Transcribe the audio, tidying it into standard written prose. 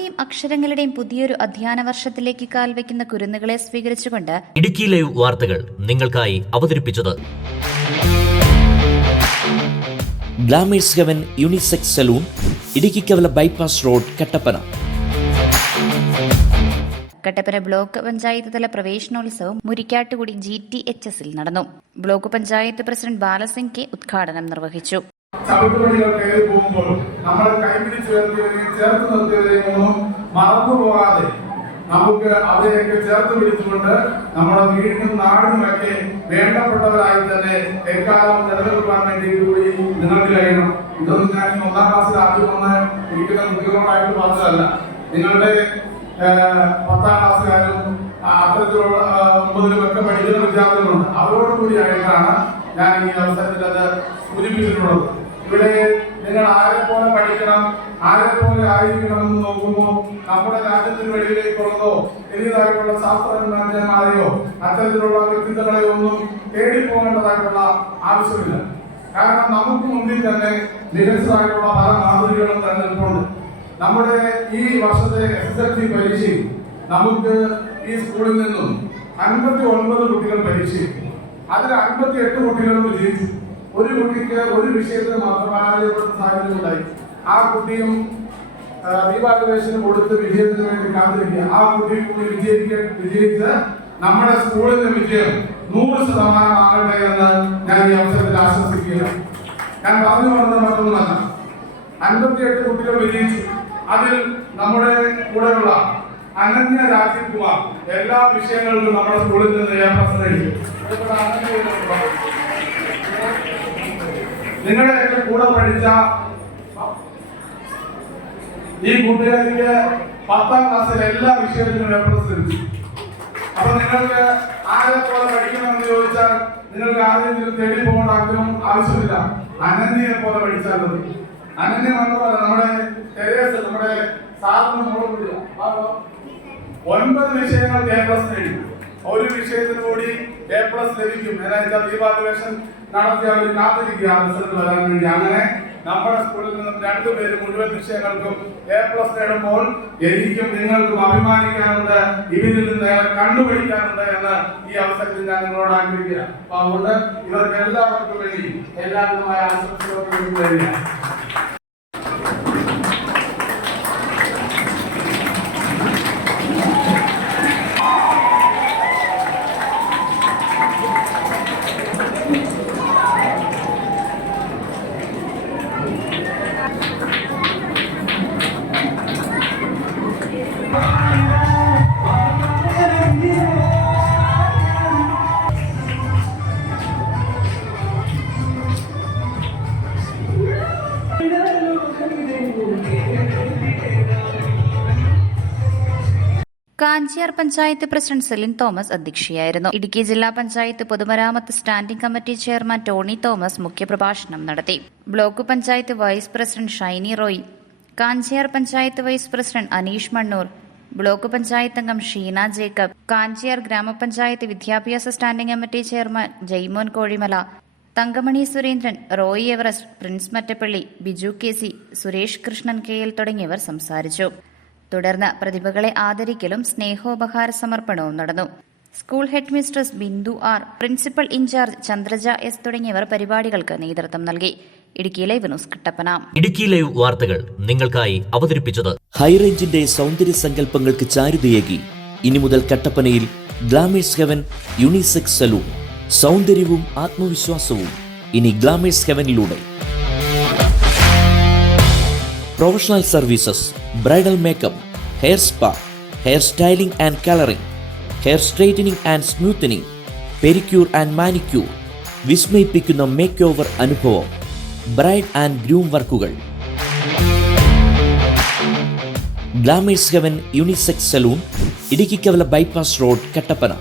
അറിവിന്റെയും അക്ഷരങ്ങളുടെയും പുതിയൊരു അധ്യയന വർഷത്തിലേക്ക് കാൽവെക്കുന്ന കുരുന്നുകളെ സ്വീകരിച്ചുകൊണ്ട് ഇടുക്കി ലൈവ് വാർത്തകൾ നിങ്ങൾക്കായി അവതരിപ്പിച്ചത് Glamours Heaven unisex salon, Idukkikavala bypass road, Kattappana. Kattappana block panchayat തല പ്രവേശനോത്സവം മുരിക്കാട്ടുകുടി GTHS നടന്നു. Block panchayat president Balasingh K ഉദ്ഘാടനം നിർവഹിച്ചു. ചവിട്ടുപടികൾ കയറി പോകുമ്പോൾ നമ്മളെ കൈപിടിച്ച് ചേർത്ത് നിർത്തിയവരെയൊന്നും മറന്നുപോകാതെ നമുക്ക് അവരെയൊക്കെ ചേർത്ത് പിടിച്ചുകൊണ്ട് നമ്മുടെ വീടിനും നാടിനുമൊക്കെ വേണ്ടപ്പെട്ടവരായി തന്നെ എക്കാലം നിലനിൽക്കാൻ വേണ്ടിയിട്ട് കൂടി നിങ്ങൾക്ക് കഴിയണം. ഇതൊന്നും ഞാൻ 1ാം ക്ലാസ്സിൽ ആദ്യം വന്ന് ഇരിക്കുന്ന കുട്ടികളോടായിട്ട് പറഞ്ഞതല്ല. നിങ്ങളുടെ 10ാം ക്ലാസ്സുകാരും അത്തരത്തിലുള്ള 9ലുമൊക്കെ പഠിക്കുന്ന വിദ്യാർത്ഥികളുണ്ട്. അവരോട് കൂടിയായിട്ടാണ് ഞാൻ ഈ അവസരത്തിൽ അത് സൂചിപ്പിച്ചിട്ടുള്ളത്. ഇവിടെ നിങ്ങൾ ആരെ പോലെ പഠിക്കണം, ആരെ പോലെ ആയിരിക്കണമെന്ന് നോക്കുമ്പോൾ നമ്മുടെ രാജ്യത്തിന് വെളിയിലേക്കുള്ളതോ വലിയതായിട്ടുള്ള ശാസ്ത്രജ്ഞന്മാരെയോ അത്തരത്തിലുള്ള വ്യക്തിത്വങ്ങളെയോ ഒന്നും തേടിപ്പോകേണ്ടതായിട്ടുള്ള ആവശ്യമില്ല. കാരണം നമുക്ക് മുമ്പിൽ തന്നെ മികച്ചതായിട്ടുള്ള പല മാതൃകകളും തന്നെ നിൽപ്പുണ്ട്. നമ്മുടെ ഈ വർഷത്തെ SSLC പരീക്ഷയിൽ നമുക്ക് ഈ സ്കൂളിൽ നിന്നും 59 കുട്ടികൾ പരീക്ഷയിച്ചു. അതിൽ 58 കുട്ടികളും വിജയിച്ചു. ഒരു കുട്ടിക്ക് ഒരു വിഷയത്തിന് മാത്രം പരാജയപ്പെടുന്ന സാഹചര്യം ഉണ്ടായി. ആ കുട്ടിയും റീവാലുവേഷന് കൊടുത്ത് വിജയത്തിന് വേണ്ടി കാത്തിരിക്കുക. ആ കുട്ടി കൂടി വിജയിച്ച് നമ്മുടെ സ്കൂളിന്റെ വിജയം 100% ആകട്ടെ എന്ന് ഞാൻ ഈ അവസരത്തിൽ ആശംസിക്കുകയാണ്. ഞാൻ പറഞ്ഞു വന്നത് മറ്റൊന്നുമല്ല, 58 കുട്ടികൾ വിജയിച്ചു. അതിൽ നമ്മുടെ കൂടെയുള്ള അനന്യ രാജീവ് കുമാർ എല്ലാ വിഷയങ്ങളിലും നമ്മുടെ സ്കൂളിൽ നിന്ന് നേടി. നിങ്ങളുടെ കൂടെ പഠിച്ച ഈ കൂട്ടുകാരിക്ക് 10ാം ക്ലാസ്സിലെ എല്ലാ വിഷയത്തിലും A+ ലഭിച്ചു. അപ്പൊ നിങ്ങൾക്ക് ആരെ പോലെ പഠിക്കണമെന്ന് ചോദിച്ചാൽ നിങ്ങൾക്ക് ആരെങ്കിലും തേടി പോകേണ്ട ആവശ്യമില്ല. അനന്യയെ പോലെ പഠിച്ചാൽ മതി. അനന്യ മാത്രമല്ല, നമ്മുടെ തെരേസ്, നമ്മുടെ സാറിന് മോള് 9 വിഷയങ്ങൾക്ക് A+ നേടി. ഒരു വിഷയത്തിന് കൂടി A+ ലഭിക്കും. ഏതായാലും റീവാലുവേഷൻ നടത്തി അവർ കാത്തിരിക്കുക അവസരത്തിൽ വരാൻ വേണ്ടി. അങ്ങനെ നമ്മുടെ സ്കൂളിൽ നിന്നും 2 പേര് മുഴുവൻ വിഷയങ്ങൾക്കും A+ നേടുമ്പോൾ എനിക്കും നിങ്ങൾക്കും അഭിമാനിക്കാനുണ്ട്, ഇവരിൽ നിന്ന് കണ്ടുപിടിക്കാനുണ്ട് എന്ന് ഈ അവസരത്തിൽ ഞാൻ നിങ്ങളോട് ആഗ്രഹിക്കുക. അപ്പൊ അതുകൊണ്ട് ഇവർക്ക് എല്ലാവർക്കും വേണ്ടി എല്ലാവിധമായ ആശംസകളോട് തരികയാണ്. കാഞ്ചിയാർ പഞ്ചായത്ത് പ്രസിഡന്റ് സെലിൻ തോമസ് അധ്യക്ഷയായിരുന്നു. ഇടുക്കി ജില്ലാ പഞ്ചായത്ത് പൊതുമരാമത്ത് standing committee chairman Tony Thomas മുഖ്യപ്രഭാഷണം നടത്തി. Block panchayat vice president Shiny Roy, Kanchiyar panchayat vice president Aneesh Mannoor, block panchayat അംഗം ഷീന ജേക്കബ്, കാഞ്ചിയാർ ഗ്രാമപഞ്ചായത്ത് വിദ്യാഭ്യാസ standing committee chairman Jaimon Kozhimala, Thankamani Surendran, Roy Everest, Prince Mattappally, Biju KC, Suresh Krishnan KL തുടങ്ങിയവർ സംസാരിച്ചു. തുടർന്ന് പ്രതിഭകളെ ആദരിക്കലും സ്നേഹോപഹാര സമർപ്പണവും നടന്നു. School headmistress Bindu R, principal in charge ചന്ദ്രജ S തുടങ്ങിയവർ പരിപാടികൾക്ക് നേതൃത്വം നൽകി. Idukki live news, Kattappana. Idukki live വാർത്തകൾ നിങ്ങൾക്കായി അവതരിപ്പിച്ചത് ഹൈറേഞ്ചിന്റെ സൗന്ദര്യ സങ്കല്പങ്ങൾക്ക് ചാരുതയേകി ഇനി മുതൽ കട്ടപ്പനയിൽ ഗ്ലാമേഴ്സ് ഹെവൻ യൂണിസെക്സ് സലൂൺ. സൗന്ദര്യവും ആത്മവിശ്വാസവും ഇനി ഗ്ലാമേഴ്സ് ഹെവനിലൂടെ. Professional services, bridal makeup, hair spa, hair styling and colouring, hair straightening and smoothening, pedicure and manicure, വിസ്മയിപ്പിക്കുന്ന മേക്ക് ഓവർ അനുഭവം, ബ്രൈഡ് ആൻഡ് ഗ്രൂം വർക്കുകൾ. Glamours Heaven unisex salon, Idukkikavala bypass road, Kattappana.